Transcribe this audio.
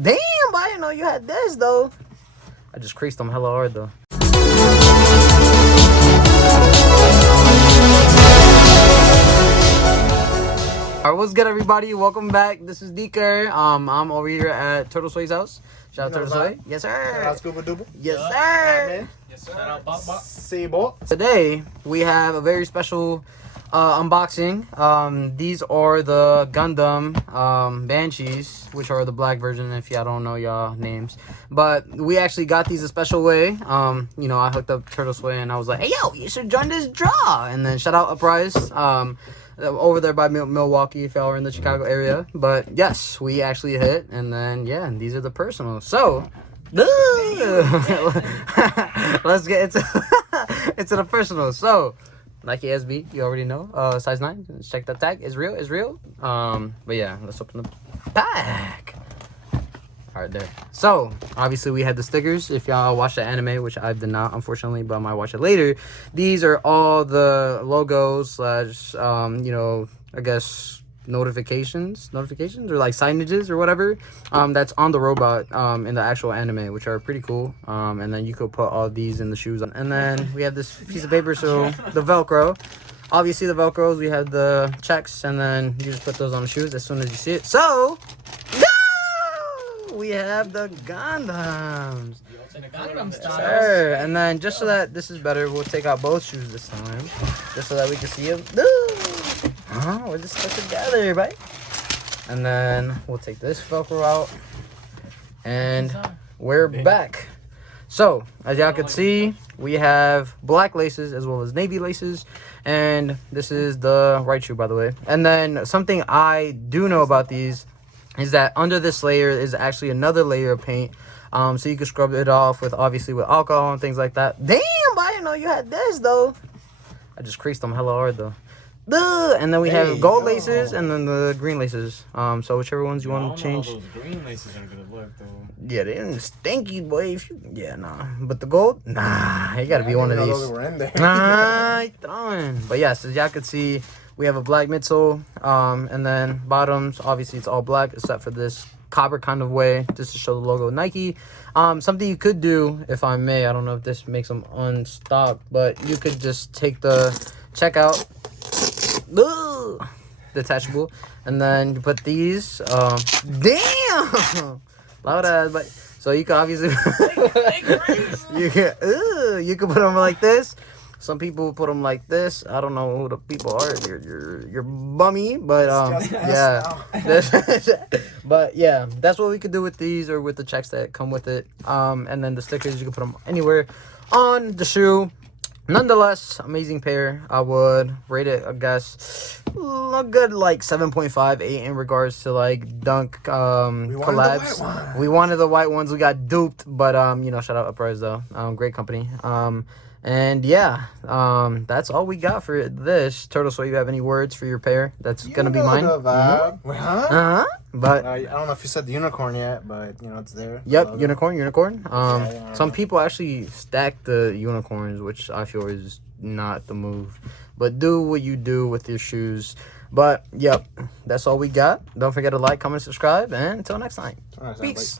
Damn, but I didn't know you had this though. I just creased them hella hard though. Alright, what's good everybody? Welcome back. This is Deeker. I'm over here at Turtle Soy's house. Shout out Turtle Soy. Yes, sir. Shout out Scuba Duba. Yes, sir. Yes, sir. Shout out Bop Bop. Sable. Today we have a very special unboxing. These are the Gundam Banshees, which are the black version if y'all don't know y'all names. But we actually got these a special way. You know, I hooked up Turtle Soy and I was like, hey yo, you should join this draw. And then shout out Uprise. Over there by Milwaukee if y'all are in the Chicago area. But yes, we actually hit, and then yeah, these are the personals. So let's get into into the personals. So Nike SB, you already know, size 9. Let's check that tag. It's real. But yeah, let's open the pack. All right, there. So obviously we had the stickers. If y'all watch the anime, which I did not, unfortunately, but I might watch it later. These are all the logos slash, you know, I guess notifications or like signages or whatever. That's on the robot in the actual anime, which are pretty cool. And then you could put all these in the shoes. And then we have this piece of paper, so the Velcro. Obviously the Velcros. We have the checks, and then you just put those on the shoes as soon as you see it. So. We have the Gundams. Sure. And then just so that this is better, we'll take out both shoes this time. Just so that we can see them. We're just stuck together, right? And then we'll take this Velcro out. And we're back. So, as y'all can see, we have black laces as well as navy laces. And this is the right shoe, by the way. And then something I do know about these is that under this layer is actually another layer of paint, so you can scrub it off with obviously with alcohol and things like that. Damn, but I didn't know you had this though. I just creased them hella hard though. And then we have gold laces and then the green laces. So whichever ones you want to change. Those green laces are gonna look though. Yeah, they ain't stinky, boy. Yeah, nah. But the gold, nah. You gotta be one of these. Those were in there. Nah, throwing. But yes, as y'all can see, we have a black midsole, and then bottoms, obviously it's all black except for this copper kind of way, just to show the logo of Nike. Something you could do, if I may, I don't know if this makes them unstock, but you could just take the checkout, detachable, and then you put these, damn, loud ass, but, so you can obviously, you can put them like this. Some people put them like this. I don't know who the people are. You're bummy, but yeah. But yeah, that's what we could do with these or with the checks that come with it. And then the stickers, you can put them anywhere on the shoe. Nonetheless, amazing pair. I would rate it, I guess, a good like 7.5, 8 in regards to like dunk collabs. We wanted the white ones. We got duped, but you know, shout out Uprise though. Great company. And yeah, that's all we got for this. Turtle Soy, you have any words for your pair? That's gonna be mine. But I don't know if you said the unicorn yet, but you know it's there. Yep, unicorn. Some people actually stack the unicorns, which I feel is not the move. But do what you do with your shoes. But yep, that's all we got. Don't forget to like, comment, subscribe, and until next time. Peace.